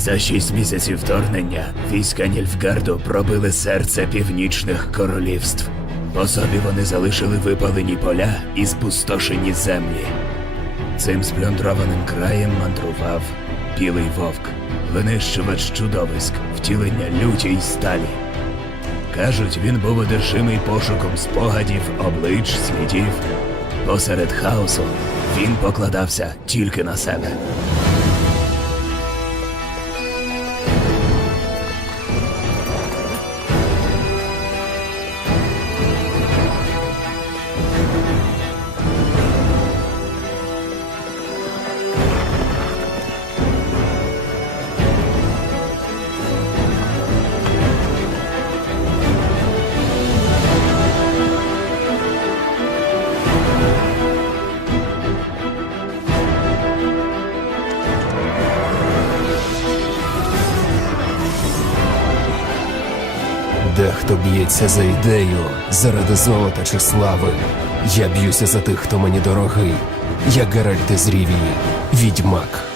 За шість місяців вторгнення війська Нільфгарду пробили серце північних королівств. По собі вони залишили випалені поля і спустошені землі. Цим сплюндрованим краєм мандрував білий вовк, винищувач чудовиськ, втілення люті й сталі. Кажуть, він був одержимий пошуком спогадів, облич, слідів. Посеред хаосу він покладався тільки на себе. Дехто б'ється за ідею заради золота чи слави. Я б'юся за тих, хто мені дорогий. Я Геральт із Рівії, відьмак.